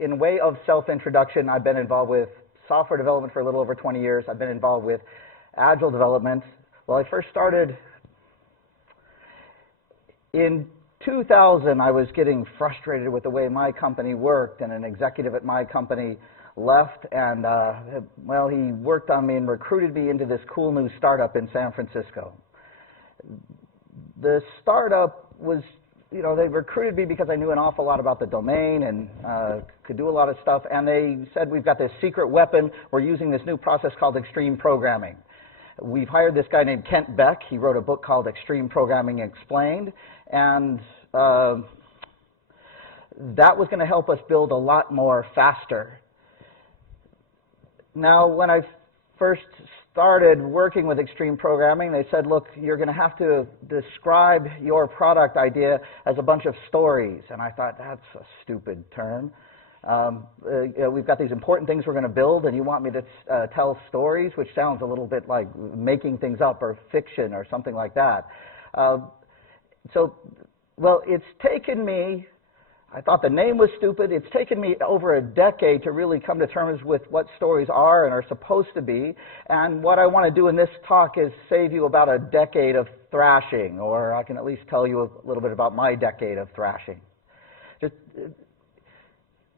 in way of self-introduction, I've been involved with software development for a little over 20 years. I've been involved with Agile development. Well, I first started in 2000. I was getting frustrated with the way my company worked, and an executive at my company left, and well, he worked on me and recruited me into this cool new startup in San Francisco. The startup was, you know, they recruited me because I knew an awful lot about the domain and could do a lot of stuff, and they said, we've got this secret weapon, we're using this new process called extreme programming. We've hired this guy named Kent Beck. He wrote a book called Extreme Programming Explained, and that was going to help us build a lot more faster. Now, when I first started working with extreme programming, they said, look, you're going to have to describe your product idea as a bunch of stories. And I thought, that's a stupid term. We've got these important things we're going to build, and you want me to tell stories, which sounds a little bit like making things up or fiction or something like that. Well, it's taken me, I thought the name was stupid. It's taken me over a decade to really come to terms with what stories are and are supposed to be. And what I want to do in this talk is save you about a decade of thrashing, or I can at least tell you a little bit about my decade of thrashing. It's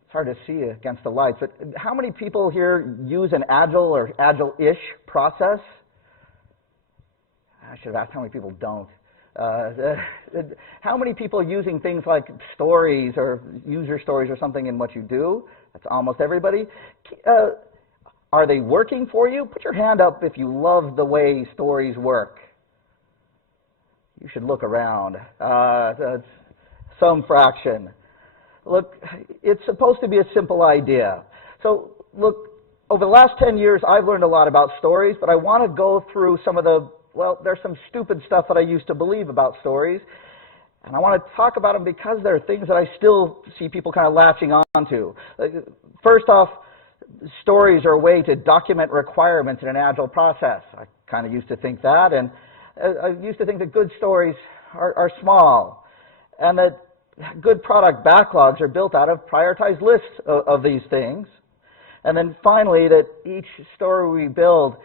hard to see against the lights, but how many people here use an Agile or Agile-ish process? I should have asked how many people don't. How many people are using things like stories or user stories or something in what you do? That's almost everybody. Are they working for you? Put your hand up if you love the way stories work. You should look around. That's some fraction. Look, it's supposed to be a simple idea. So, look, over the last 10 years, I've learned a lot about stories, but I want to go through some of the, well, there's some stupid stuff that I used to believe about stories, and I want to talk about them because there are things that I still see people kind of latching onto. First off, stories are a way to document requirements in an Agile process. I kind of used to think that, and I used to think that good stories are small, and that good product backlogs are built out of prioritized lists of these things. And then finally, that each story we build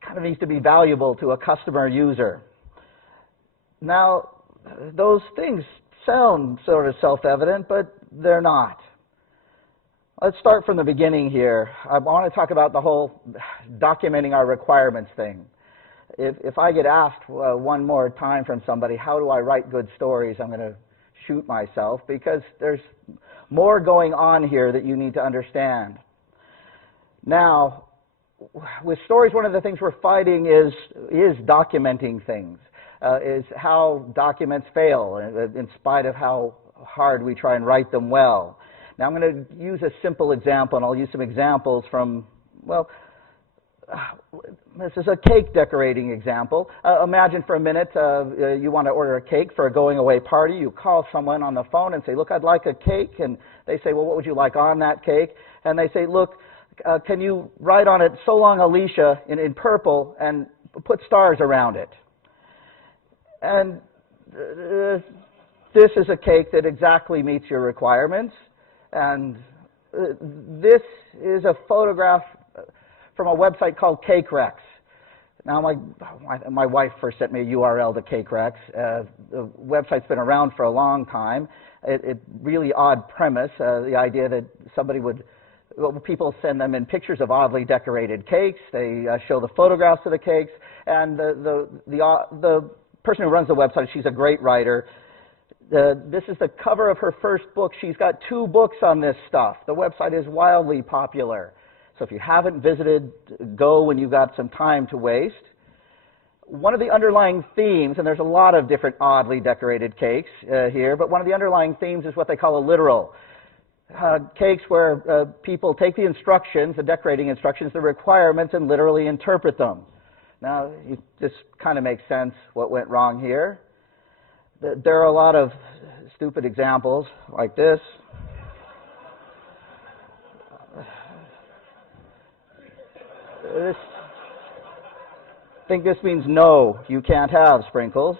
kind of needs to be valuable to a customer user. Now, those things sound sort of self-evident, but they're not. Let's start from the beginning here. I want to talk about the whole documenting our requirements thing. If I get asked one more time from somebody, how do I write good stories, I'm going to shoot myself, because there's more going on here that you need to understand. Now, with stories, one of the things we're fighting is documenting things, is how documents fail in spite of how hard we try and write them well. Now, I'm going to use a simple example, and I'll use some examples from, well, this is a cake decorating example. Imagine for a minute you want to order a cake for a going-away party. You call someone on the phone and say, look, I'd like a cake. And they say, well, what would you like on that cake? And they say, look, can you write on it, so long Alicia, in purple, and put stars around it? And this is a cake that exactly meets your requirements. And this is a photograph from a website called CakeRex. Now, my wife first sent me a URL to CakeRex. The website's been around for a long time. Really odd premise, the idea that somebody would, well, people send them in pictures of oddly decorated cakes. They show the photographs of the cakes, and the person who runs the website, she's a great writer. This is the cover of her first book. She's got 2 books on this stuff. The website is wildly popular. So if you haven't visited, go when you've got some time to waste. One of the underlying themes, and there's a lot of different oddly decorated cakes here, but one of the underlying themes is what they call a literal. Cakes where people take the instructions, the decorating instructions, the requirements, and literally interpret them. Now, this kind of makes sense what went wrong here. There are a lot of stupid examples like this. I think this means no, you can't have sprinkles.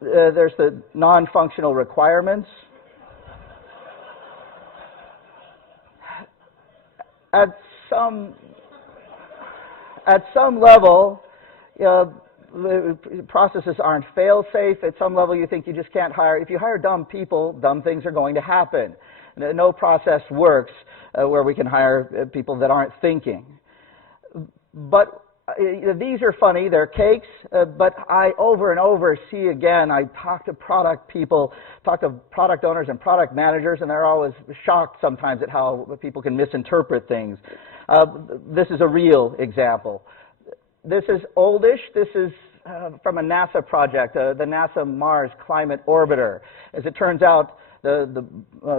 There's the non-functional requirements. at some at some level, the processes aren't fail-safe. At some level, you think you just can't hire. If you hire dumb people, dumb things are going to happen. No process works where we can hire people that aren't thinking. But these are funny. They're cakes. But I over and over see again, I talk to product people, talk to product owners and product managers, and they're always shocked sometimes at how people can misinterpret things. This is a real example. This is oldish. This is from a NASA project, the NASA Mars Climate Orbiter. As it turns out, the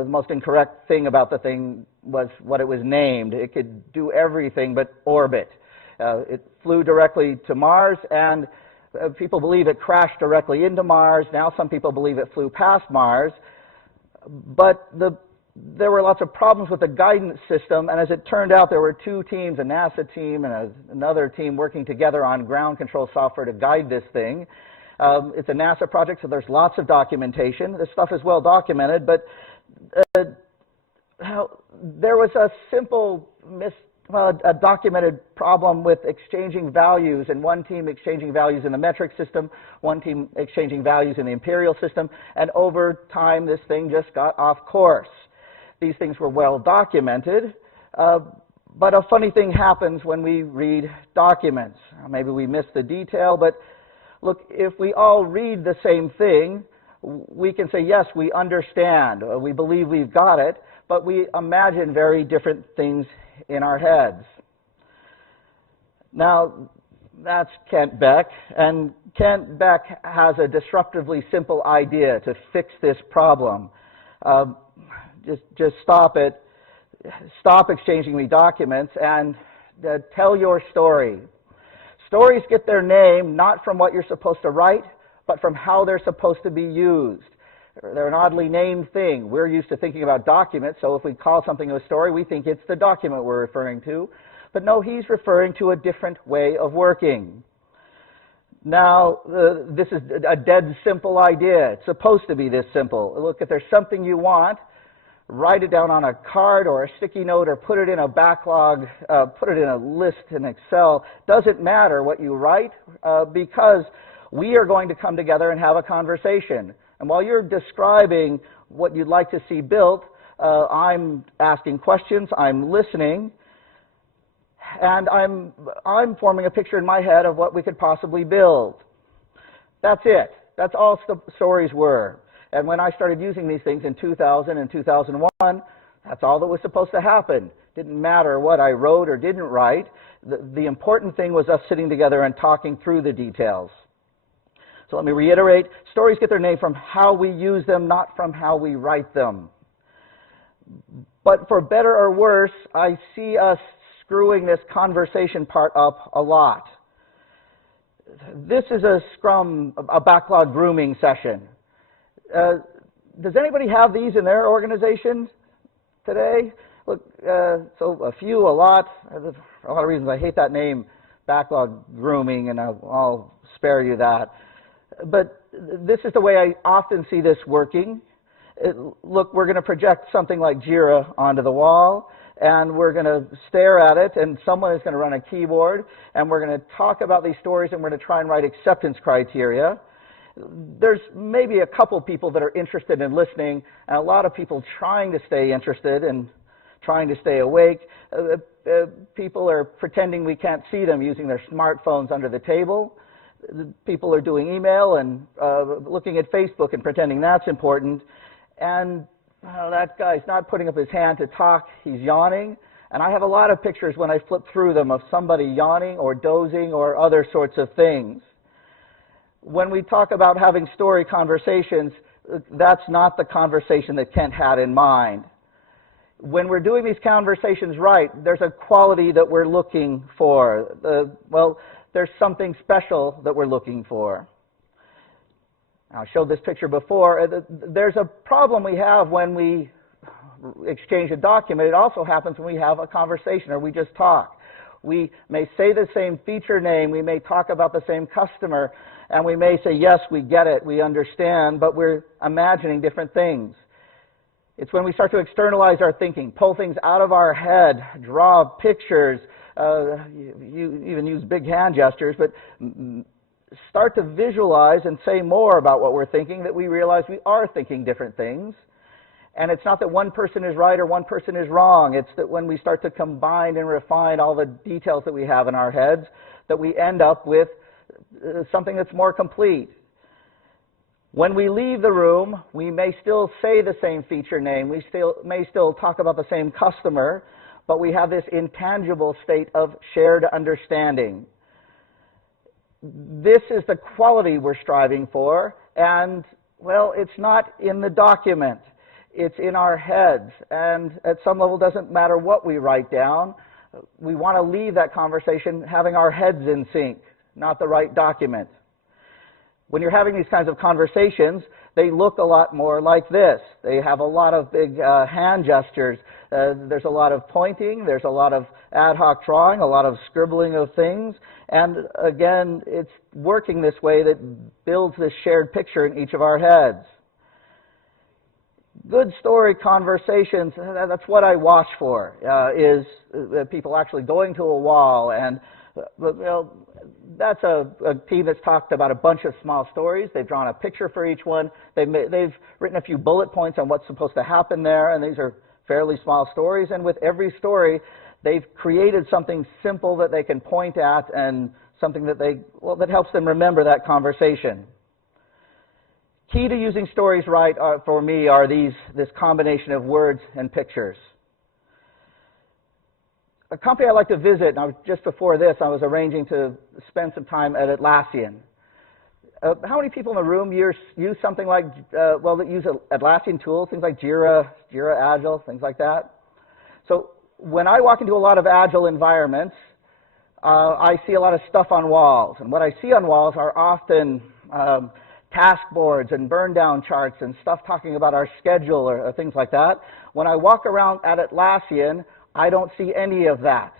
most incorrect thing about the thing was what it was named. It could do everything but orbit. It flew directly to Mars, and people believe it crashed directly into Mars. Now some people believe it flew past Mars. But there were lots of problems with the guidance system, and as it turned out, there were two teams, a NASA team and another team working together on ground control software to guide this thing. It's a NASA project, so there's lots of documentation. This stuff is well documented, but there was a simple a documented problem with exchanging values, and one team exchanging values in the metric system, one team exchanging values in the imperial system, and over time this thing just got off course. These things were well documented, but a funny thing happens when we read documents. Maybe we miss the detail, but look, if we all read the same thing, we can say, yes, we understand, we believe we've got it, but we imagine very different things in our heads. Now, that's Kent Beck, and Kent Beck has a disruptively simple idea to fix this problem. Just stop it. Stop exchanging me documents and tell your story. Stories get their name not from what you're supposed to write, but from how they're supposed to be used. They're an oddly named thing. We're used to thinking about documents, so if we call something a story, we think it's the document we're referring to. But no, he's referring to a different way of working. Now, this is a dead simple idea. It's supposed to be this simple. Look, if there's something you want, write it down on a card or a sticky note or put it in a backlog, put it in a list in Excel. Doesn't matter what you write because we are going to come together and have a conversation. And while you're describing what you'd like to see built, I'm asking questions, I'm listening, and I'm forming a picture in my head of what we could possibly build. That's it. That's all stories were. And when I started using these things in 2000 and 2001, that's all that was supposed to happen. Didn't matter what I wrote or didn't write. The important thing was us sitting together and talking through the details. So let me reiterate, stories get their name from how we use them, not from how we write them. But for better or worse, I see us screwing this conversation part up a lot. This is a Scrum, a backlog grooming session. Does anybody have these in their organization today? Look, so a few, a lot. For a lot of reasons I hate that name, backlog grooming, and I'll spare you that. But this is the way I often see this working. Look, we're going to project something like Jira onto the wall, and we're going to stare at it, and someone is going to run a keyboard, and we're going to talk about these stories, and we're going to try and write acceptance criteria. There's maybe a couple people that are interested in listening, and a lot of people trying to stay interested and trying to stay awake. People are pretending we can't see them using their smartphones under the table. People are doing email and looking at Facebook and pretending that's important. And that guy's not putting up his hand to talk, he's yawning. And I have a lot of pictures when I flip through them of somebody yawning or dozing or other sorts of things. When we talk about having story conversations, that's not the conversation that Kent had in mind. When we're doing these conversations right, there's a quality that we're looking for. There's something special that we're looking for. I showed this picture before. There's a problem we have when we exchange a document. It also happens when we have a conversation or we just talk. We may say the same feature name, we may talk about the same customer, and we may say, yes, we get it, we understand, but we're imagining different things. It's when we start to externalize our thinking, pull things out of our head, draw pictures, you even use big hand gestures, but start to visualize and say more about what we're thinking, that we realize we are thinking different things. And it's not that one person is right or one person is wrong. It's that when we start to combine and refine all the details that we have in our heads, that we end up with something that's more complete. When we leave the room, we may still say the same feature name. We may still talk about the same customer, but we have this intangible state of shared understanding. This is the quality we're striving for, and, well, it's not in the document. It's in our heads, and at some level, it doesn't matter what we write down. We want to leave that conversation having our heads in sync, not the right document. When you're having these kinds of conversations, they look a lot more like this. They have a lot of big hand gestures. There's a lot of pointing. There's a lot of ad hoc drawing, a lot of scribbling of things. And again, it's working this way that builds this shared picture in each of our heads. Good story conversations, that's what I watch for, is people actually going to a wall. And that's a team that's talked about a bunch of small stories. They've drawn a picture for each one. They've written a few bullet points on what's supposed to happen there, and these are fairly small stories. And with every story, they've created something simple that they can point at and something that that helps them remember that conversation. Key to using stories right for me are this combination of words and pictures. A company I like to visit, and just before this, I was arranging to spend some time at Atlassian. How many people in the room use something like, that use Atlassian tools, things like Jira Agile, things like that? So when I walk into a lot of Agile environments, I see a lot of stuff on walls. And what I see on walls are often task boards and burn down charts and stuff talking about our schedule or things like that. When I walk around at Atlassian, I don't see any of that.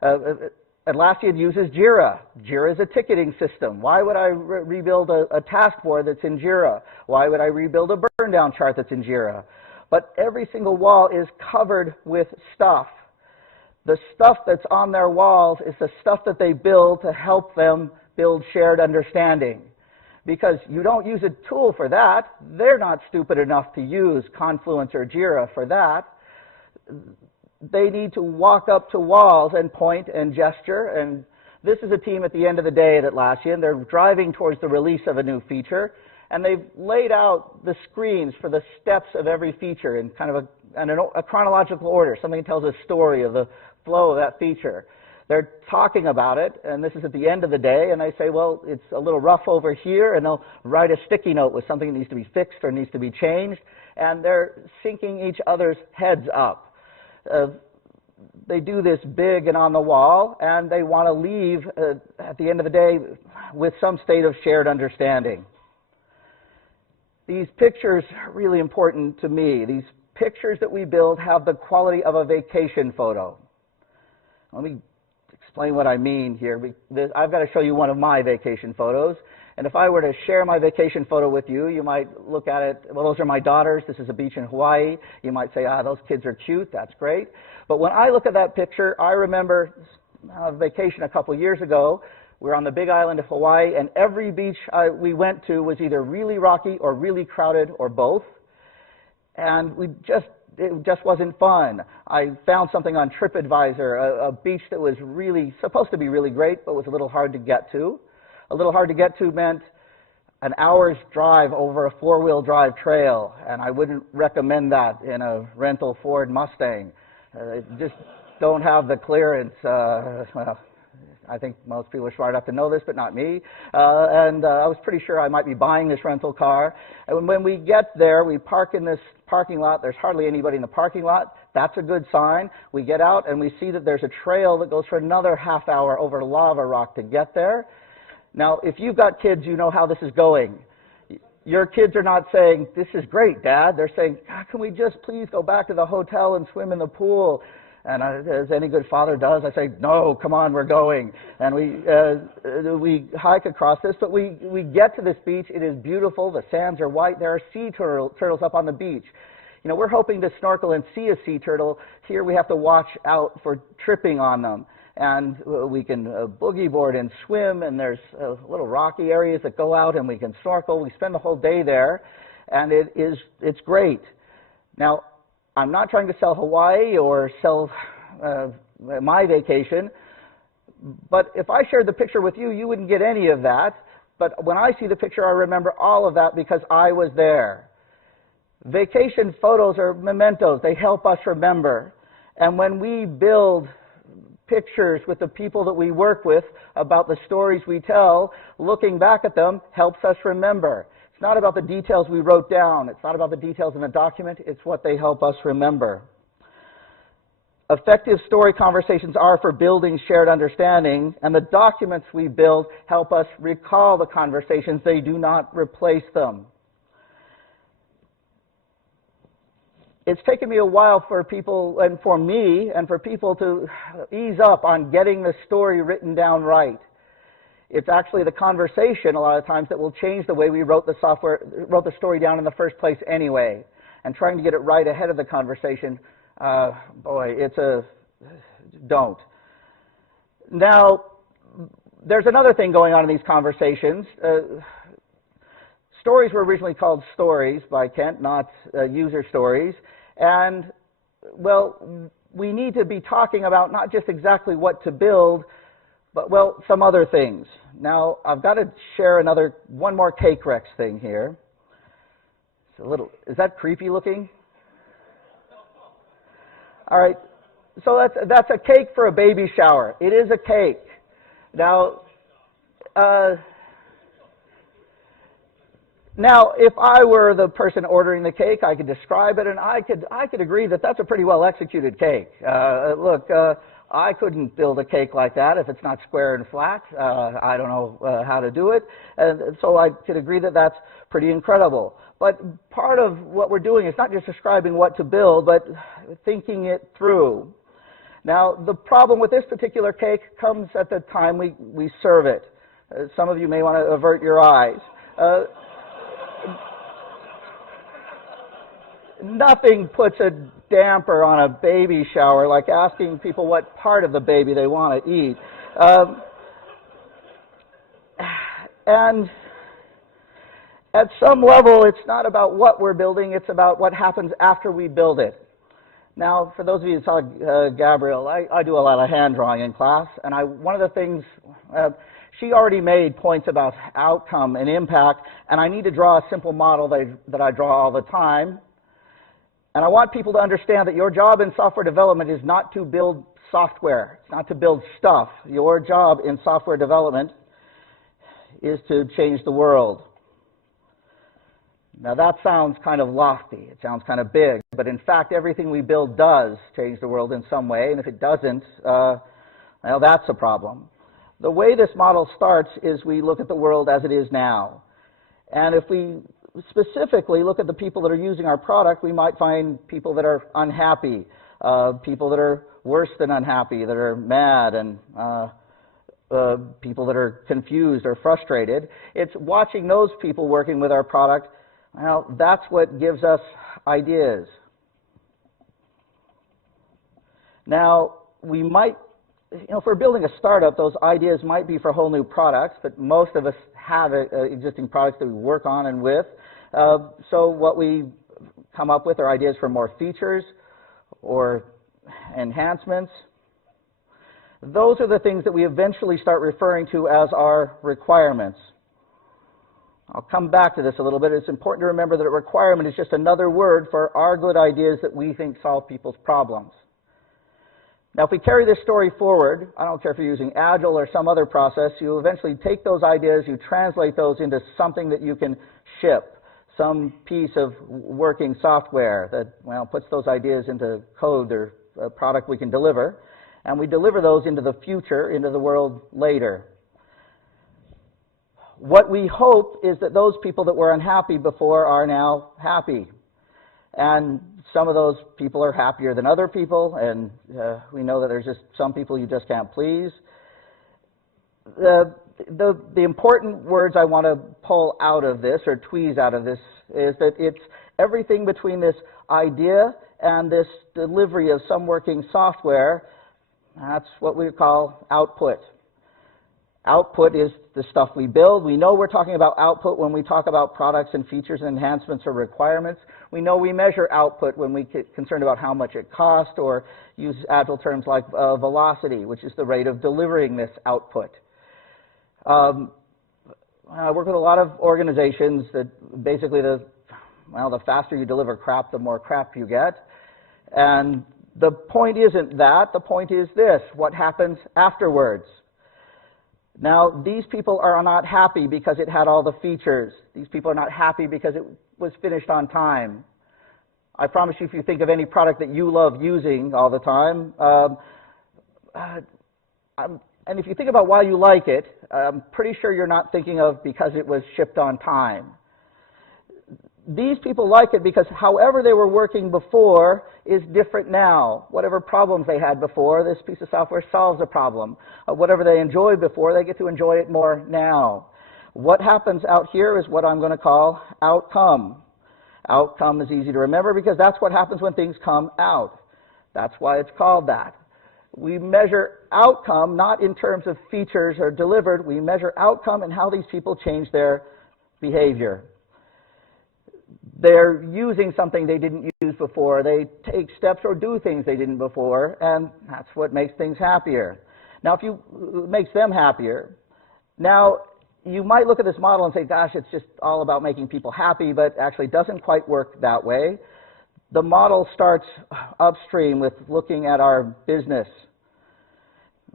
Atlassian uses Jira. Jira is a ticketing system. Why would I rebuild a task board that's in Jira? Why would I rebuild a burn down chart that's in Jira? But every single wall is covered with stuff. The stuff that's on their walls is the stuff that they build to help them build shared understanding. Because you don't use a tool for that. They're not stupid enough to use Confluence or Jira for that. They need to walk up to walls and point and gesture. And this is a team at the end of the day at Atlassian. They're driving towards the release of a new feature. And they've laid out the screens for the steps of every feature in kind of a chronological order. Something that tells a story of the flow of that feature. They're talking about it, and this is at the end of the day, and they say, well, it's a little rough over here, and they'll write a sticky note with something that needs to be fixed or needs to be changed, and they're syncing each other's heads up. They do this big and on the wall, and they want to leave, at the end of the day, with some state of shared understanding. These pictures are really important to me. These pictures that we build have the quality of a vacation photo. Let me explain what I mean here. I've got to show you one of my vacation photos. And if I were to share my vacation photo with you, you might look at it, well, those are my daughters. This is a beach in Hawaii. You might say, those kids are cute. That's great. But when I look at that picture, I remember a vacation a couple years ago. We were on the big island of Hawaii, and every beach we went to was either really rocky or really crowded or both. And it just wasn't fun. I found something on TripAdvisor, a beach that was really supposed to be really great, but was a little hard to get to. A little hard to get to meant an hour's drive over a four-wheel drive trail, and I wouldn't recommend that in a rental Ford Mustang. Just don't have the clearance. Well, I think most people are smart enough to know this, but not me. And I was pretty sure I might be buying this rental car. And when we get there, we park in this parking lot. There's hardly anybody in the parking lot. That's a good sign. We get out and we see that there's a trail that goes for another half hour over lava rock to get there. Now, if you've got kids, you know how this is going. Your kids are not saying, "This is great, Dad." They're saying, "Can we just please go back to the hotel and swim in the pool?" And as any good father does, I say, "No, come on, we're going." And we hike across this, but we get to this beach. It is beautiful. The sands are white. There are sea turtles up on the beach. You know, we're hoping to snorkel and see a sea turtle. Here we have to watch out for tripping on them. And we can boogie board and swim, and there's little rocky areas that go out, and we can snorkel. We spend the whole day there, and it's great. Now, I'm not trying to sell Hawaii or sell my vacation, but if I shared the picture with you, you wouldn't get any of that. But when I see the picture, I remember all of that because I was there. Vacation photos are mementos. They help us remember. And when we build pictures with the people that we work with about the stories we tell, looking back at them helps us remember. It's not about the details we wrote down. It's not about the details in the document. It's what they help us remember. Effective story conversations are for building shared understanding, and the documents we build help us recall the conversations. They do not replace them. It's taken me a while for people, and for me, and for people to ease up on getting the story written down right. It's actually the conversation a lot of times that will change the way we wrote the story down in the first place anyway. And trying to get it right ahead of the conversation, don't. Now, there's another thing going on in these conversations. Stories were originally called stories by Kent, not user stories. And, well, we need to be talking about not just exactly what to build, but, well, some other things. Now, I've got to share one more cake Rex thing here. It's is that creepy looking? All right, so that's a cake for a baby shower. It is a cake. Now, if I were the person ordering the cake, I could describe it, and I could agree that that's a pretty well executed cake. Look, I couldn't build a cake like that if it's not square and flat. I don't know how to do it, and so I could agree that that's pretty incredible. But part of what we're doing is not just describing what to build, but thinking it through. Now, the problem with this particular cake comes at the time we serve it. Some of you may want to avert your eyes. Nothing puts a damper on a baby shower like asking people what part of the baby they want to eat. And at some level, it's not about what we're building, it's about what happens after we build it. Now, for those of you who saw Gabrielle, I do a lot of hand drawing in class, and one of the things, she already made points about outcome and impact, and I need to draw a simple model that I draw all the time. And I want people to understand that your job in software development is not to build software. It's not to build stuff. Your job in software development is to change the world. Now that sounds kind of lofty. It sounds kind of big. But in fact, everything we build does change the world in some way. And if it doesn't, well, that's a problem. The way this model starts is we look at the world as it is now. And if we specifically look at the people that are using our product, we might find people that are unhappy, people that are worse than unhappy, that are mad, and people that are confused or frustrated. It's watching those people working with our product. Well, that's what gives us ideas. Now, we might, if we're building a startup, those ideas might be for whole new products, but most of us have existing products that we work on and with. So what we come up with are ideas for more features or enhancements. Those are the things that we eventually start referring to as our requirements. I'll come back to this a little bit. It's important to remember that a requirement is just another word for our good ideas that we think solve people's problems. Now, if we carry this story forward, I don't care if you're using Agile or some other process, you eventually take those ideas, you translate those into something that you can ship, some piece of working software that, well, puts those ideas into code or a product we can deliver, and we deliver those into the future, into the world later. What we hope is that those people that were unhappy before are now happy. And some of those people are happier than other people, and we know that there's just some people you just can't please. The important words I want to pull out of this, or tweeze out of this, is that Everything between this idea and this delivery of some working software, that's what we call output. Output is the stuff we build. We know we're talking about output when we talk about products and features and enhancements or requirements. We know we measure output when we get concerned about how much it costs, or use agile terms like velocity, which is the rate of delivering this output. I work with a lot of organizations that basically the faster you deliver crap, the more crap you get. And the point isn't that. The point is this: what happens afterwards? Now, these people are not happy because it had all the features. These people are not happy because it was finished on time. I promise you, if you think of any product that you love using all the time, and if you think about why you like it, I'm pretty sure you're not thinking of because it was shipped on time. These people like it because however they were working before is different now. Whatever problems they had before, this piece of software solves a problem. Whatever they enjoyed before, they get to enjoy it more now. What happens out here is what I'm going to call outcome. Outcome is easy to remember because that's what happens when things come out. That's why it's called that. We measure outcome not in terms of features or delivered. We measure outcome and how these people change their behavior. They're using something they didn't use before. They take steps or do things they didn't before, and that's what makes things happier. Now, it makes them happier. Now, you might look at this model and say, gosh, it's just all about making people happy, but actually it doesn't quite work that way. The model starts upstream with looking at our business.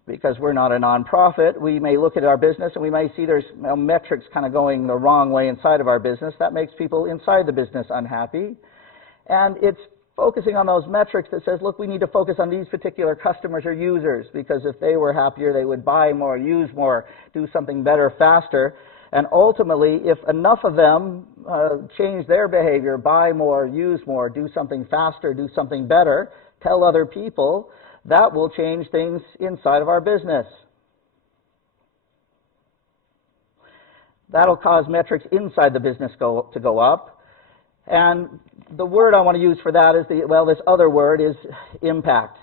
Because we're not a nonprofit, we may look at our business and we may see there's metrics kind of going the wrong way inside of our business. That makes people inside the business unhappy. And it's focusing on those metrics that says, look, we need to focus on these particular customers or users, because if they were happier, they would buy more, use more, do something better, faster. And ultimately, if enough of them change their behavior, buy more, use more, do something faster, do something better, tell other people, that will change things inside of our business. That'll cause metrics inside the business to go up. And the word I want to use for that is this other word is impact.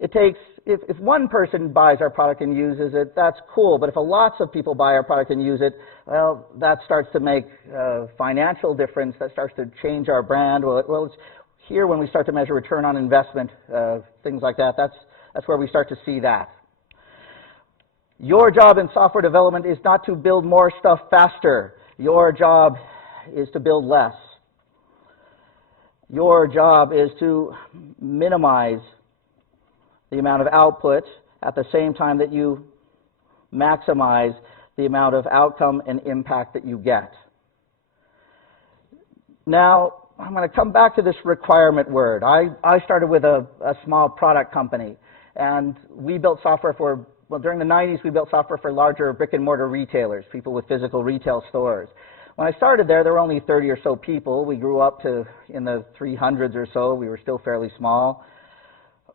It takes, if one person buys our product and uses it, that's cool. But if lots of people buy our product and use it, well, that starts to make financial difference. That starts to change our brand. It's here when we start to measure return on investment, things like that. That's where we start to see that. Your job in software development is not to build more stuff faster. Your job is to build less. Your job is to minimize the amount of output at the same time that you maximize the amount of outcome and impact that you get. Now, I'm going to come back to this requirement word. I started with a small product company, and we built software for, during the 90s, we built software for larger brick-and-mortar retailers, people with physical retail stores. When I started there were only 30 or so people. We grew up to in the 300s or so. We were still fairly small.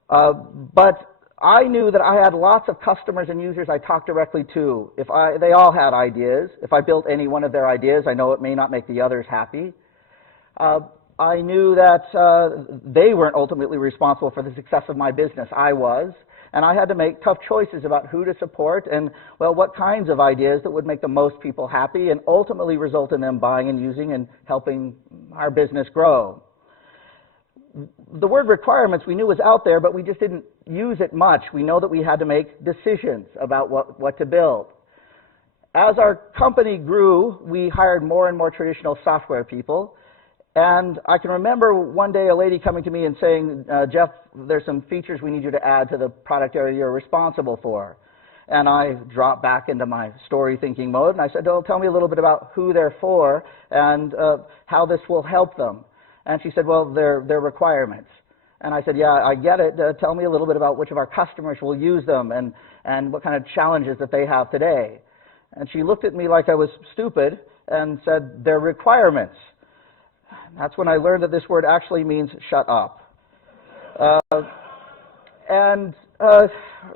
But I knew that I had lots of customers and users I talked directly to. They all had ideas. If I built any one of their ideas, I know it may not make the others happy. I knew that they weren't ultimately responsible for the success of my business. I was. And I had to make tough choices about who to support and, well, what kinds of ideas that would make the most people happy and ultimately result in them buying and using and helping our business grow. The word requirements we knew was out there, but we just didn't use it much. We know that we had to make decisions about what to build. As our company grew, we hired more and more traditional software people. And I can remember one day a lady coming to me and saying, Jeff, there's some features we need you to add to the product area you're responsible for. And I dropped back into my story thinking mode, and I said, oh, tell me a little bit about who they're for and how this will help them. And she said, well, they're requirements. And I said, yeah, I get it. Tell me a little bit about which of our customers will use them and what kind of challenges that they have today. And she looked at me like I was stupid and said, they're requirements. That's when I learned that this word actually means shut up.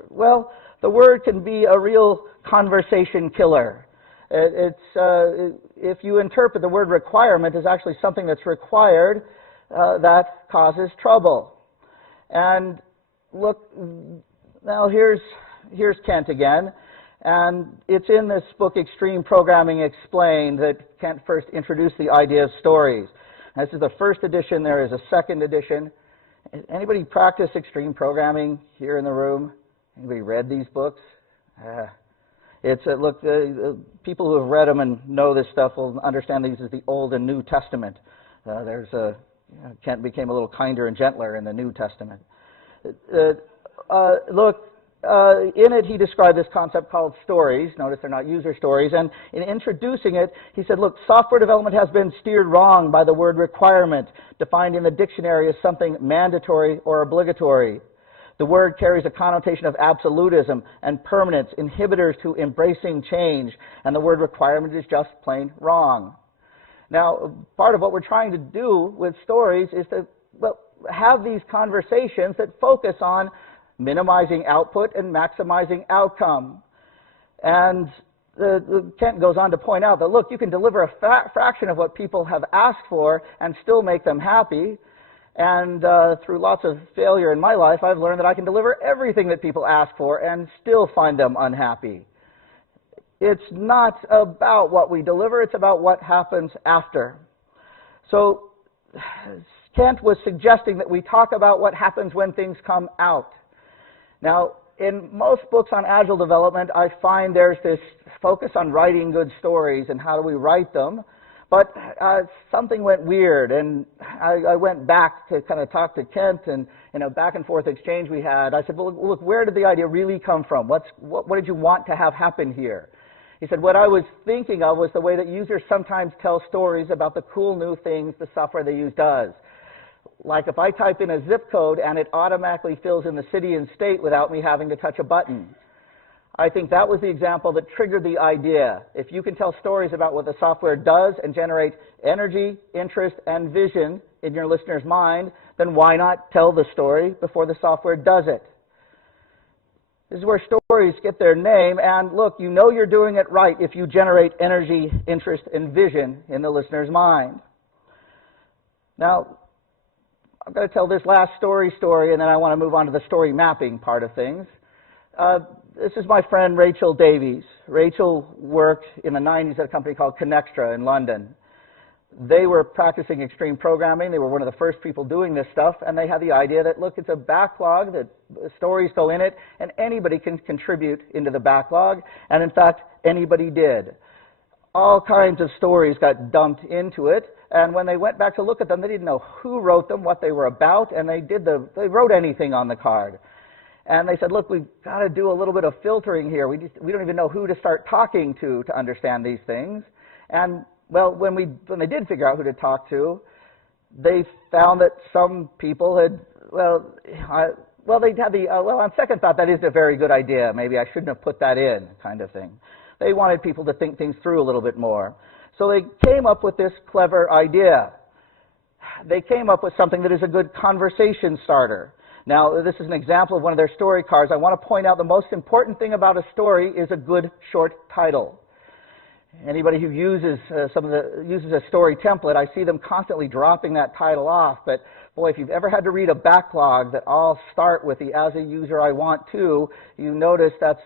Well, the word can be a real conversation killer. If you interpret the word requirement as actually something that's required, that causes trouble. And look, now here's Kent again, and it's in this book, Extreme Programming Explained, that Kent first introduced the idea of stories. This is the first edition. There is a second edition. Anybody practice extreme programming here in the room? Anybody read these books? Look, people who have read them and know this stuff will understand these as the Old and New Testament. Kent became a little kinder and gentler in the New Testament. In it, he described this concept called stories. Notice they're not user stories. And in introducing it, he said, look, software development has been steered wrong by the word requirement, defined in the dictionary as something mandatory or obligatory. The word carries a connotation of absolutism and permanence, inhibitors to embracing change, and the word requirement is just plain wrong. Now, part of what we're trying to do with stories is to have these conversations that focus on minimizing output and maximizing outcome. And Kent goes on to point out that, look, you can deliver a fraction of what people have asked for and still make them happy. And through lots of failure in my life, I've learned that I can deliver everything that people ask for and still find them unhappy. It's not about what we deliver, it's about what happens after. So Kent was suggesting that we talk about what happens when things come out. Now, in most books on Agile development, I find there's this focus on writing good stories and how do we write them. But something went weird, and I went back to kind of talk to Kent, and in a back and forth exchange we had, I said, well, look, where did the idea really come from? What did you want to have happen here? He said, what I was thinking of was the way that users sometimes tell stories about the cool new things the software they use does. Like if I type in a zip code and it automatically fills in the city and state without me having to touch a button. I think that was the example that triggered the idea. If you can tell stories about what the software does and generate energy, interest, and vision in your listener's mind, then why not tell the story before the software does it? This is where stories get their name, and look, you know you're doing it right if you generate energy, interest, and vision in the listener's mind. Now, I'm going to tell this last story, and then I want to move on to the story mapping part of things. This is my friend Rachel Davies. Rachel worked in the 90s at a company called Connextra in London. They were practicing extreme programming. They were one of the first people doing this stuff, and they had the idea that, look, it's a backlog, that stories go in it, and anybody can contribute into the backlog, and in fact, anybody did. All kinds of stories got dumped into it, and when they went back to look at them, they didn't know who wrote them, what they were about, and they wrote anything on the card. And they said, look, we've got to do a little bit of filtering here. We don't even know who to start talking to understand these things. And, well, when they did figure out who to talk to, they found that some people had, on second thought, that is a very good idea. Maybe I shouldn't have put that in, kind of thing. They wanted people to think things through a little bit more. So they came up with this clever idea. They came up with something that is a good conversation starter. Now, this is an example of one of their story cards. I want to point out the most important thing about a story is a good short title. Anybody who uses uses a story template, I see them constantly dropping that title off. But boy, if you've ever had to read a backlog that all start with the "as a user I want to," you notice that's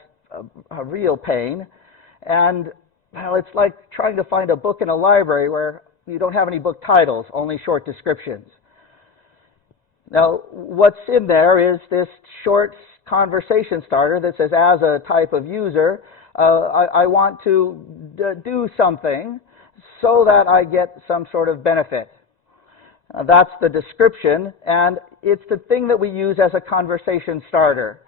a real pain. And well, it's like trying to find a book in a library where you don't have any book titles, only short descriptions. Now, what's in there is this short conversation starter that says, as a type of user, I want to do something so that I get some sort of benefit. That's the description, and it's the thing that we use as a conversation starter.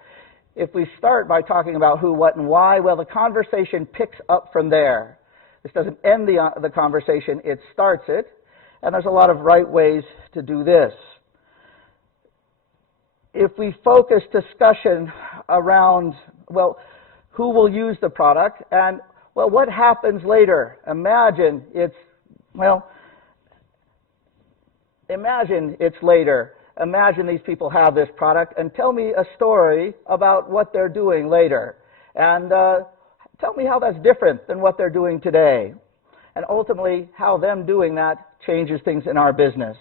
If we start by talking about who, what, and why, well, the conversation picks up from there. This doesn't end the conversation, it starts it, and there's a lot of right ways to do this. If we focus discussion around, well, who will use the product, and, well, what happens later? Imagine it's later. Imagine these people have this product, and tell me a story about what they're doing later. And Tell me how that's different than what they're doing today. And ultimately, how them doing that changes things in our business.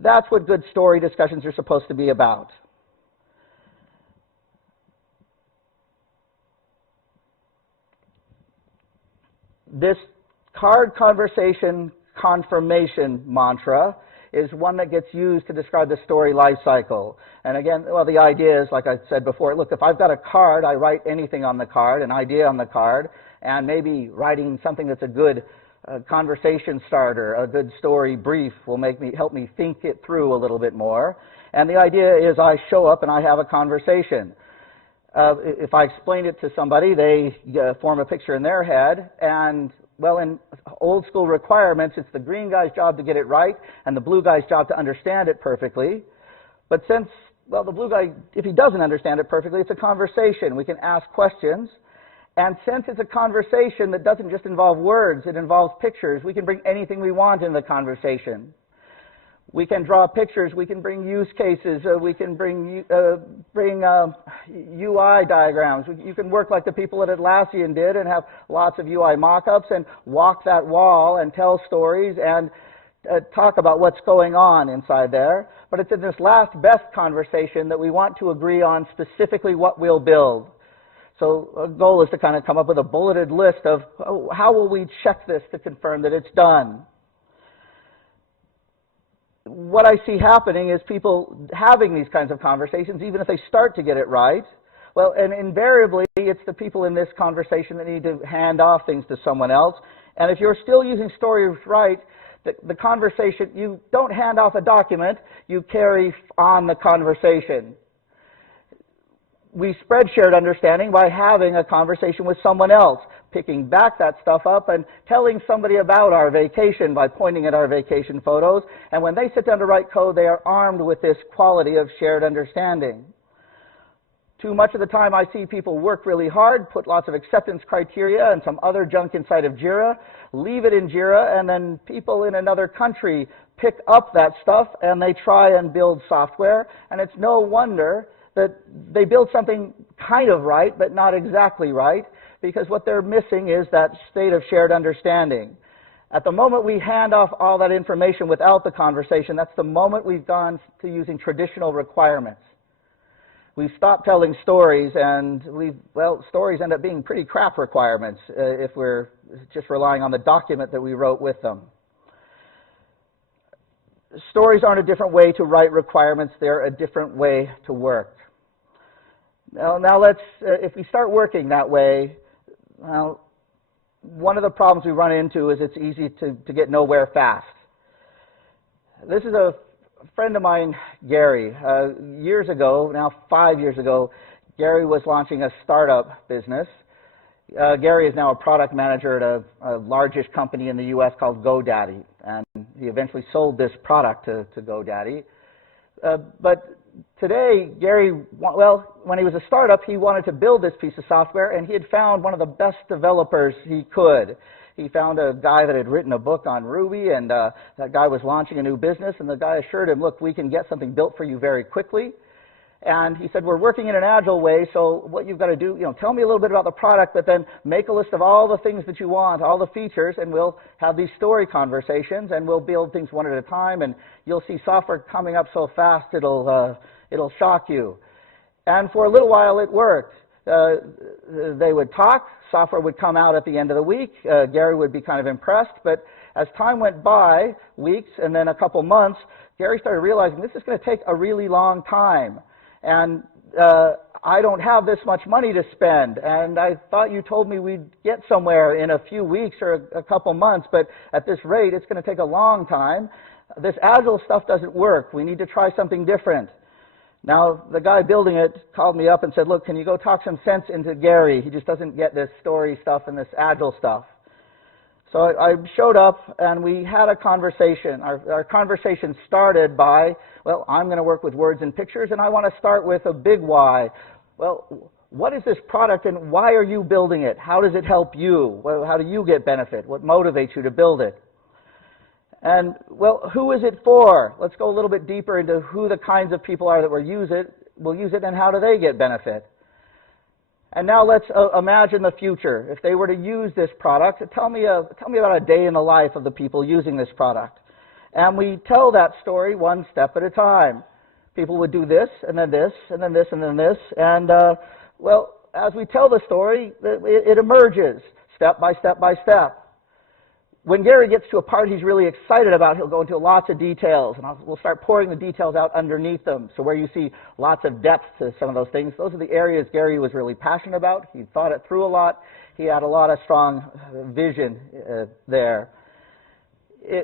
That's what good story discussions are supposed to be about. This card conversation confirmation mantra is one that gets used to describe the story life cycle. And again, well, the idea is, like I said before, look, if I've got a card, I write anything on the card, an idea on the card, and maybe writing something that's a good conversation starter, a good story brief will help me think it through a little bit more. And the idea is I show up and I have a conversation. If I explain it to somebody, they form a picture in their head, and well, in old school requirements, it's the green guy's job to get it right and the blue guy's job to understand it perfectly. But since, well, the blue guy, if he doesn't understand it perfectly, it's a conversation. We can ask questions. And since it's a conversation that doesn't just involve words, it involves pictures, we can bring anything we want in the conversation. We can draw pictures, we can bring use cases, we can bring UI diagrams. You can work like the people at Atlassian did and have lots of UI mock-ups and walk that wall and tell stories and talk about what's going on inside there. But it's in this last best conversation that we want to agree on specifically what we'll build. So a goal is to kind of come up with a bulleted list of how will we check this to confirm that it's done. What I see happening is people having these kinds of conversations, even if they start to get it right, well, and invariably it's the people in this conversation that need to hand off things to someone else. And if you're still using stories right, the conversation, you don't hand off a document, you carry on the conversation. We spread shared understanding by having a conversation with someone else, picking back that stuff up and telling somebody about our vacation by pointing at our vacation photos. And when they sit down to write code, they are armed with this quality of shared understanding. Too much of the time I see people work really hard, put lots of acceptance criteria and some other junk inside of Jira, leave it in Jira, and then people in another country pick up that stuff and they try and build software. And it's no wonder that they build something kind of right, but not exactly right, because what they're missing is that state of shared understanding. At the moment we hand off all that information without the conversation, that's the moment we've gone to using traditional requirements. We've stopped telling stories, and stories end up being pretty crap requirements if we're just relying on the document that we wrote with them. Stories aren't a different way to write requirements, they're a different way to work. Now let's, if we start working that way, well, one of the problems we run into is it's easy to get nowhere fast. This is a friend of mine, Gary. Years ago, now 5 years ago, Gary was launching a startup business. Gary is now a product manager at a largish company in the U.S. called GoDaddy, and he eventually sold this product to GoDaddy. But today, Gary, well, when he was a startup, he wanted to build this piece of software, and he had found one of the best developers he could. He found a guy that had written a book on Ruby, and that guy was launching a new business, and the guy assured him, look, we can get something built for you very quickly. And he said, we're working in an agile way, so what you've got to do, tell me a little bit about the product, but then make a list of all the things that you want, all the features, and we'll have these story conversations, and we'll build things one at a time, and you'll see software coming up so fast it'll shock you. And for a little while it worked. They would talk, software would come out at the end of the week, Gary would be kind of impressed, but as time went by, weeks and then a couple months, Gary started realizing this is going to take a really long time. And I don't have this much money to spend, and I thought you told me we'd get somewhere in a few weeks or a couple months, but at this rate it's going to take a long time. This agile stuff doesn't work. We need to try something different. Now, the guy building it called me up and said, look, can you go talk some sense into Gary? He just doesn't get this story stuff and this agile stuff. So I showed up and we had a conversation. Our conversation started by, well, I'm going to work with words and pictures, and I want to start with a big why. Well, what is this product and why are you building it? How does it help you? Well, how do you get benefit? What motivates you to build it? And, well, who is it for? Let's go a little bit deeper into who the kinds of people are that will use it and how do they get benefit. And now let's imagine the future. If they were to use this product, tell me about a day in the life of the people using this product. And we tell that story one step at a time. People would do this, and then this, and then this, and then this. And, well, as we tell the story, it emerges step by step by step. When Gary gets to a part he's really excited about, he'll go into lots of details, and we'll start pouring the details out underneath them. So where you see lots of depth to some of those things, those are the areas Gary was really passionate about. He thought it through a lot. He had a lot of strong vision there.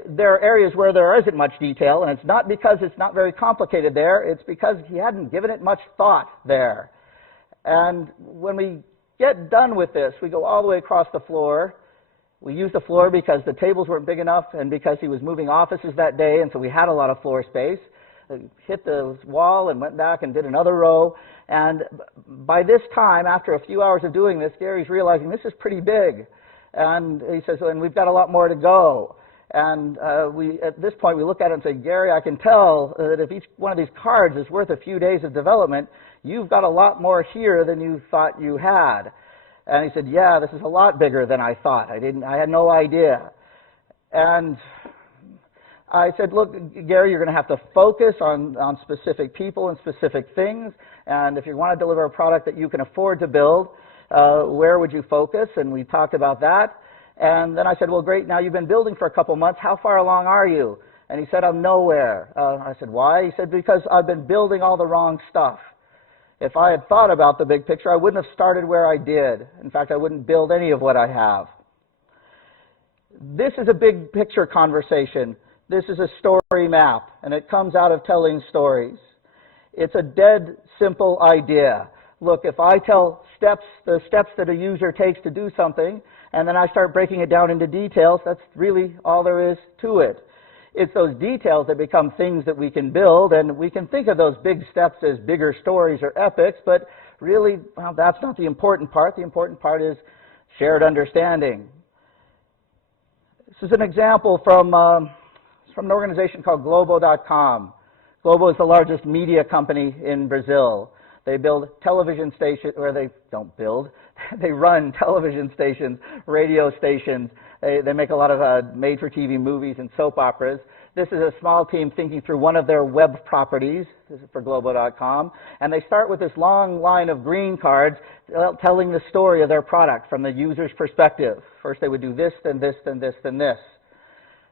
There are areas where there isn't much detail, and it's not because it's not very complicated there. It's because he hadn't given it much thought there. And when we get done with this, we go all the way across the floor. We used the floor because the tables weren't big enough and because he was moving offices that day, and so we had a lot of floor space. Hit the wall and went back and did another row. And by this time, after a few hours of doing this, Gary's realizing this is pretty big. And he says, and we've got a lot more to go. And at this point, we look at it and say, Gary, I can tell that if each one of these cards is worth a few days of development, you've got a lot more here than you thought you had. And he said, yeah, this is a lot bigger than I thought. I had no idea. And I said, look, Gary, you're going to have to focus on specific people and specific things. And if you want to deliver a product that you can afford to build, where would you focus? And we talked about that. And then I said, well, great, now you've been building for a couple months. How far along are you? And he said, I'm nowhere. I said, why? He said, because I've been building all the wrong stuff. If I had thought about the big picture, I wouldn't have started where I did. In fact, I wouldn't build any of what I have. This is a big picture conversation. This is a story map, and it comes out of telling stories. It's a dead simple idea. Look, if I tell the steps that a user takes to do something, and then I start breaking it down into details, that's really all there is to it. It's those details that become things that we can build, and we can think of those big steps as bigger stories or epics, but really, well, that's not the important part. The important part is shared understanding. This is an example from an organization called Globo.com. Globo is the largest media company in Brazil. They build television stations, or they don't build, they run television stations, radio stations. They make a lot of made-for-TV movies and soap operas. This is a small team thinking through one of their web properties. This is for Globo.com. And they start with this long line of green cards telling the story of their product from the user's perspective. First they would do this, then this, then this, then this.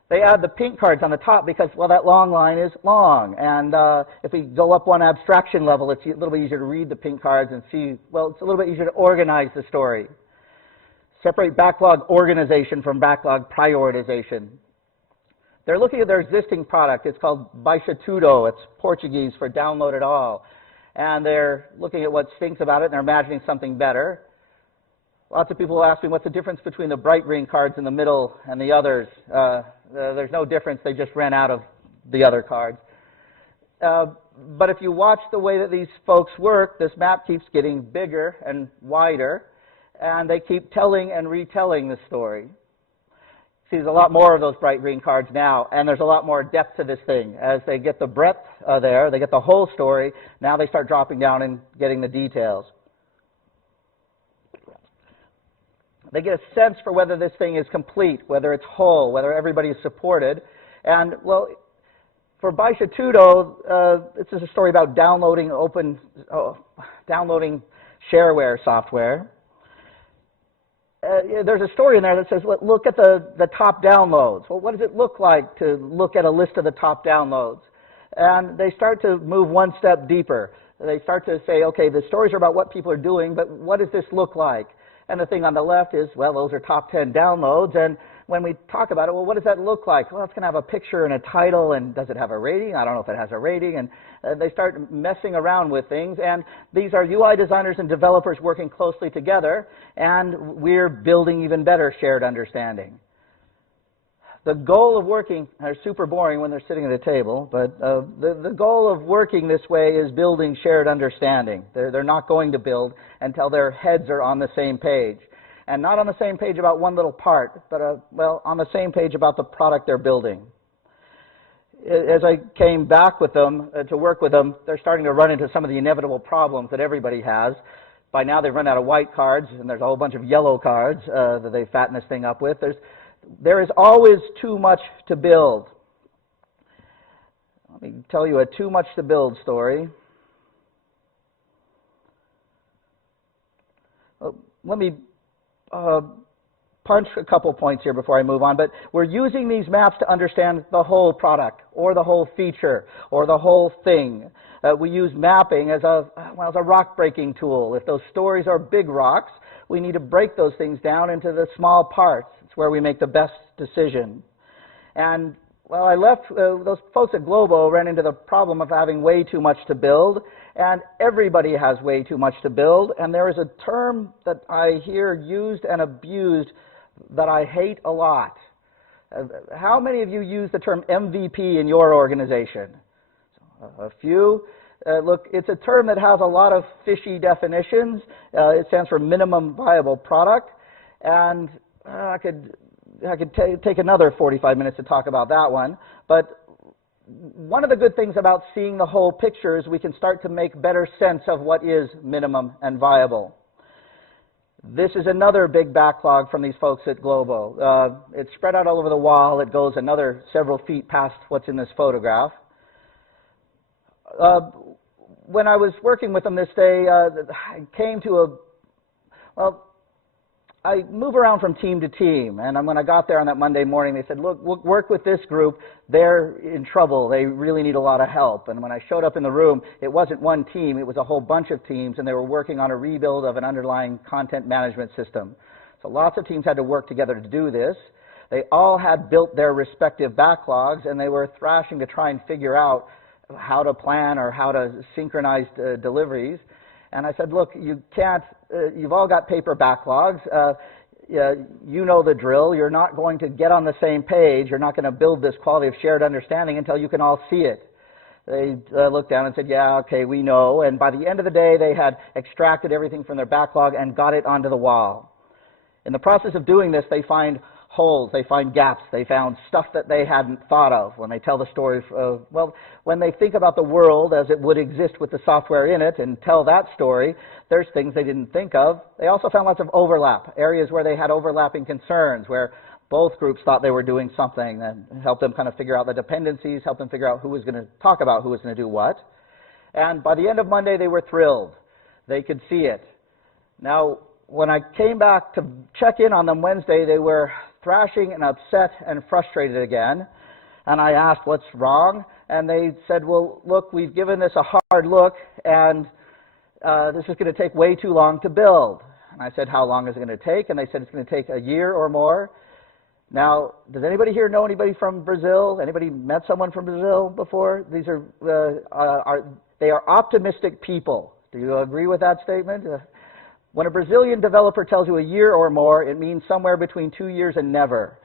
They add the pink cards on the top because, well, that long line is long. And if we go up one abstraction level, it's a little bit easier to read the pink cards and see, well, it's a little bit easier to organize the story. Separate backlog organization from backlog prioritization. They're looking at their existing product. It's called Baixa Tudo. It's Portuguese for download it all. And they're looking at what stinks about it, and they're imagining something better. Lots of people ask me, what's the difference between the bright green cards in the middle and the others? There's no difference. They just ran out of the other cards. But if you watch the way that these folks work, this map keeps getting bigger and wider, and they keep telling and retelling the story. See, there's a lot more of those bright green cards now, and there's a lot more depth to this thing. As they get the breadth there, they get the whole story, now they start dropping down and getting the details. They get a sense for whether this thing is complete, whether it's whole, whether everybody is supported. And, well, for Baixa Tudo, this is a story about downloading shareware software. There's a story in there that says, look at the top downloads. Well, what does it look like to look at a list of the top downloads? And they start to move one step deeper. They start to say, okay, the stories are about what people are doing, but what does this look like? And the thing on the left is, well, those are top 10 downloads. And when we talk about it, well, what does that look like? Well, it's going to have a picture and a title, and does it have a rating? I don't know if it has a rating. And they start messing around with things. And these are UI designers and developers working closely together, and we're building even better shared understanding. The goal of working, they're super boring when they're sitting at a table, but the goal of working this way is building shared understanding. They're not going to build until their heads are on the same page. And not on the same page about one little part, but, well, on the same page about the product they're building. As I came back with them, to work with them, they're starting to run into some of the inevitable problems that everybody has. By now they've run out of white cards, and there's a whole bunch of yellow cards that they fatten this thing up with. There is always too much to build. Let me tell you a too much to build story. Let me punch a couple points here before I move on, but we're using these maps to understand the whole product, or the whole feature, or the whole thing. We use mapping as a rock-breaking tool. If those stories are big rocks, we need to break those things down into the small parts. It's where we make the best decision. And well, I left, those folks at Globo ran into the problem of having way too much to build, and everybody has way too much to build, and there is a term that I hear used and abused that I hate a lot. How many of you use the term MVP in your organization? A few. Look, it's a term that has a lot of fishy definitions. It stands for minimum viable product, and I could take another 45 minutes to talk about that one. But one of the good things about seeing the whole picture is we can start to make better sense of what is minimum and viable. This is another big backlog from these folks at Globo. It's spread out all over the wall. It goes another several feet past what's in this photograph. When I was working with them this day, I came to I move around from team to team, and when I got there on that Monday morning, they said, look, work with this group. They're in trouble. They really need a lot of help. And when I showed up in the room, it wasn't one team. It was a whole bunch of teams, and they were working on a rebuild of an underlying content management system. So lots of teams had to work together to do this. They all had built their respective backlogs, and they were thrashing to try and figure out how to plan or how to synchronize deliveries. And I said, look, you can't, you've all got paper backlogs. You know the drill. You're not going to get on the same page. You're not going to build this quality of shared understanding until you can all see it. They looked down and said, yeah, okay, we know. And by the end of the day, they had extracted everything from their backlog and got it onto the wall. In the process of doing this, they find holes, they find gaps, they found stuff that they hadn't thought of when they tell the story of, when they think about the world as it would exist with the software in it and tell that story, there's things they didn't think of. They also found lots of overlap, areas where they had overlapping concerns, where both groups thought they were doing something, and helped them kind of figure out the dependencies, helped them figure out who was going to talk about who was going to do what. And by the end of Monday, they were thrilled. They could see it. Now, when I came back to check in on them Wednesday, they were thrashing and upset and frustrated again. And I asked, what's wrong? And they said, well, look, we've given this a hard look, and this is going to take way too long to build. And I said, how long is it going to take? And they said, it's going to take a year or more. Now, does anybody here know anybody from Brazil? Anybody met someone from Brazil before? These are, they are optimistic people. Do you agree with that statement? When a Brazilian developer tells you a year or more, it means somewhere between 2 years and never.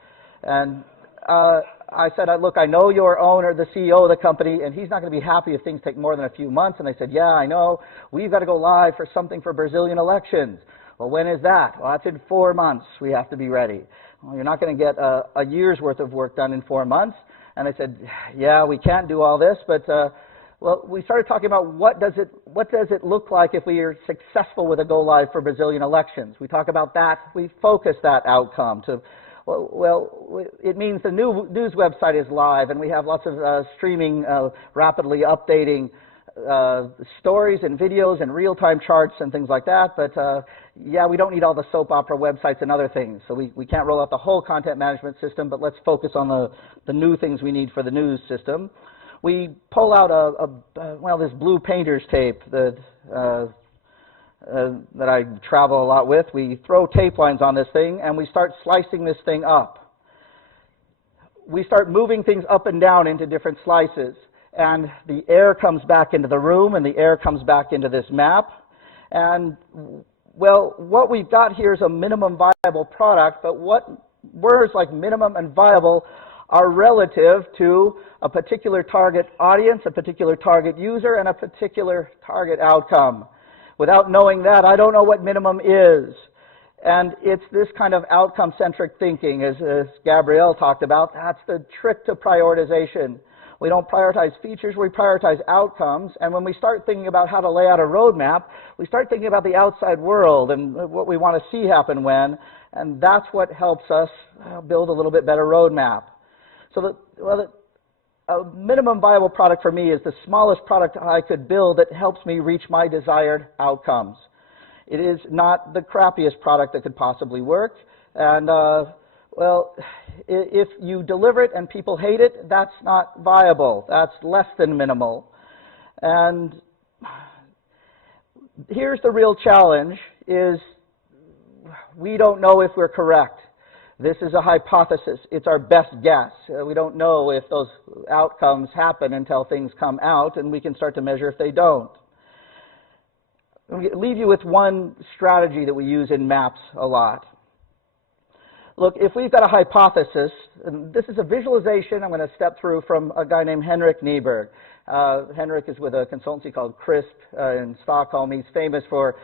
And I said, look, I know your owner, the CEO of the company, and he's not going to be happy if things take more than a few months. And they said, yeah, I know. We've got to go live for something for Brazilian elections. Well, when is that? Well, that's in 4 months. We have to be ready. Well, you're not going to get a year's worth of work done in 4 months. And they said, yeah, we can't do all this, but well, we started talking about what does it look like if we are successful with a go live for Brazilian elections. We talk about that. We focus that outcome to, well, it means the news website is live, and we have lots of streaming, rapidly updating stories and videos and real-time charts and things like that. But yeah, we don't need all the soap opera websites and other things. So we can't roll out the whole content management system, but let's focus on the new things we need for the news system. We pull out this blue painter's tape that I travel a lot with. We throw tape lines on this thing, and we start slicing this thing up. We start moving things up and down into different slices, and the air comes back into the room, and the air comes back into this map. And, well, what we've got here is a minimum viable product, but what words like minimum and viable are relative to a particular target audience, a particular target user, and a particular target outcome. Without knowing that, I don't know what minimum is. And it's this kind of outcome-centric thinking, as Gabrielle talked about. That's the trick to prioritization. We don't prioritize features, we prioritize outcomes. And when we start thinking about how to lay out a roadmap, we start thinking about the outside world and what we want to see happen when, and that's what helps us build a little bit better roadmap. So a minimum viable product for me is the smallest product I could build that helps me reach my desired outcomes. It is not the crappiest product that could possibly work. And, well, if you deliver it and people hate it, that's not viable. That's less than minimal. And here's the real challenge, is we don't know if we're correct. This is a hypothesis. It's our best guess. We don't know if those outcomes happen until things come out, and we can start to measure if they don't. I'll leave you with one strategy that we use in maps a lot. Look, if we've got a hypothesis, and this is a visualization I'm going to step through from a guy named Henrik Nyberg. Henrik is with a consultancy called CRISP in Stockholm. He's famous for,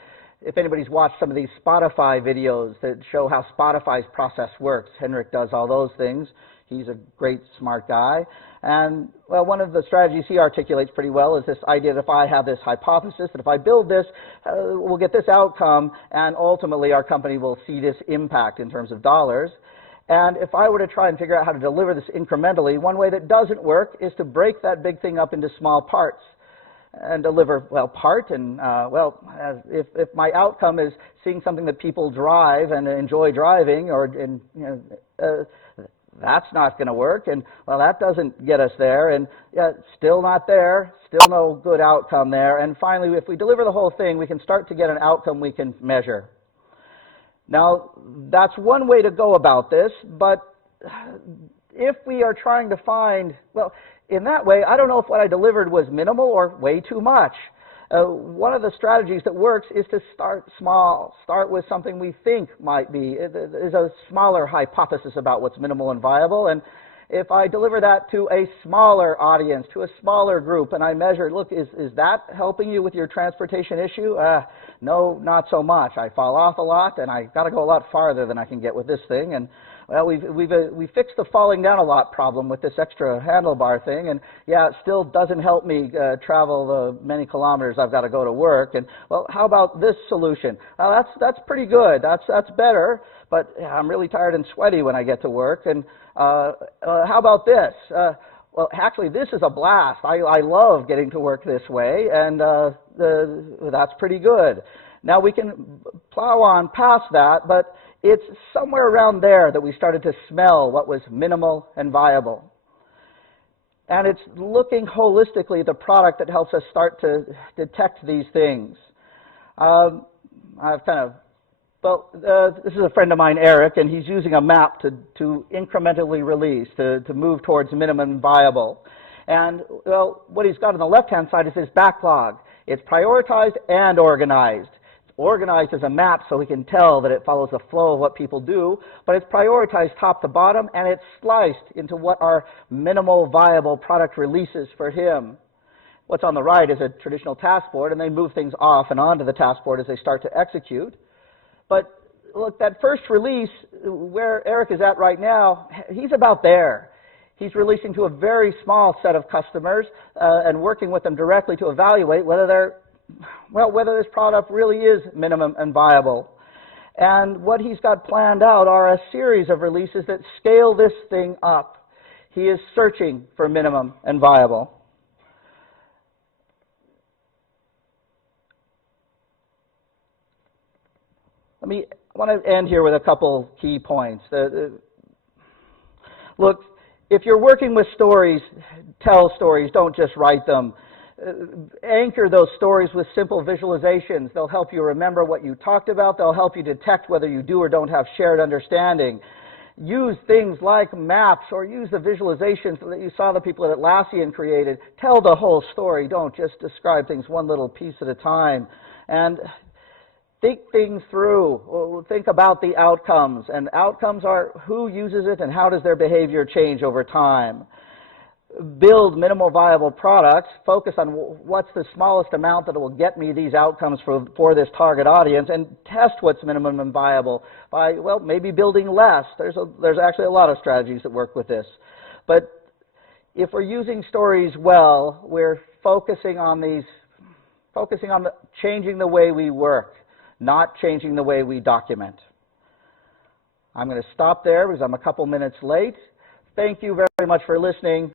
if anybody's watched some of these Spotify videos that show how Spotify's process works, Henrik does all those things. He's a great, smart guy. And, well, one of the strategies he articulates pretty well is this idea that if I have this hypothesis, that if I build this, we'll get this outcome, and ultimately our company will see this impact in terms of dollars. And if I were to try and figure out how to deliver this incrementally, one way that doesn't work is to break that big thing up into small parts and deliver, well, if my outcome is seeing something that people drive and enjoy driving, or that's not going to work, and, well, that doesn't get us there, and still not there, still no good outcome there. And finally, if we deliver the whole thing, we can start to get an outcome we can measure. Now, that's one way to go about this, but if we are trying to find, well, in that way, I don't know if what I delivered was minimal or way too much. One of the strategies that works is to start small. Start with something we think might be. There's a smaller hypothesis about what's minimal and viable, and if I deliver that to a smaller audience, to a smaller group, and I measure, look, is that helping you with your transportation issue? No, not so much. I fall off a lot, and I got to go a lot farther than I can get with this thing. And, well, we fixed the falling down a lot problem with this extra handlebar thing, and yeah, it still doesn't help me travel the many kilometers I've got to go to work. And, well, how about this solution? That's pretty good. That's better, but yeah, I'm really tired and sweaty when I get to work. And how about this? Well, actually, this is a blast. I love getting to work this way, and that's pretty good. Now, we can plow on past that, but it's somewhere around there that we started to smell what was minimal and viable. And it's looking holistically at the product that helps us start to detect these things. This is a friend of mine, Eric, and he's using a map to incrementally release, to move towards minimum viable. And, well, what he's got on the left-hand side is his backlog. It's prioritized and organized. Organized as a map so we can tell that it follows the flow of what people do, but it's prioritized top to bottom, and it's sliced into what are minimal viable product releases for him. What's on the right is a traditional task board, and they move things off and onto the task board as they start to execute. But look, that first release, where Eric is at right now, he's about there. He's releasing to a very small set of customers and working with them directly to evaluate whether this product really is minimum and viable. And what he's got planned out are a series of releases that scale this thing up. He is searching for minimum and viable. I want to end here with a couple key points. Look, if you're working with stories, tell stories, don't just write them. Anchor those stories with simple visualizations. They'll help you remember what you talked about. They'll help you detect whether you do or don't have shared understanding. Use things like maps, or use the visualizations that you saw the people at Atlassian created. Tell the whole story. Don't just describe things one little piece at a time. And think things through. Think about the outcomes. And outcomes are who uses it and how does their behavior change over time. Build minimal viable products. Focus on what's the smallest amount that will get me these outcomes for this target audience, and test what's minimum and viable by, well, maybe building less. There's actually a lot of strategies that work with this. But if we're using stories well, we're focusing on changing the way we work, not changing the way we document. I'm going to stop there because I'm a couple minutes late. Thank you very much for listening.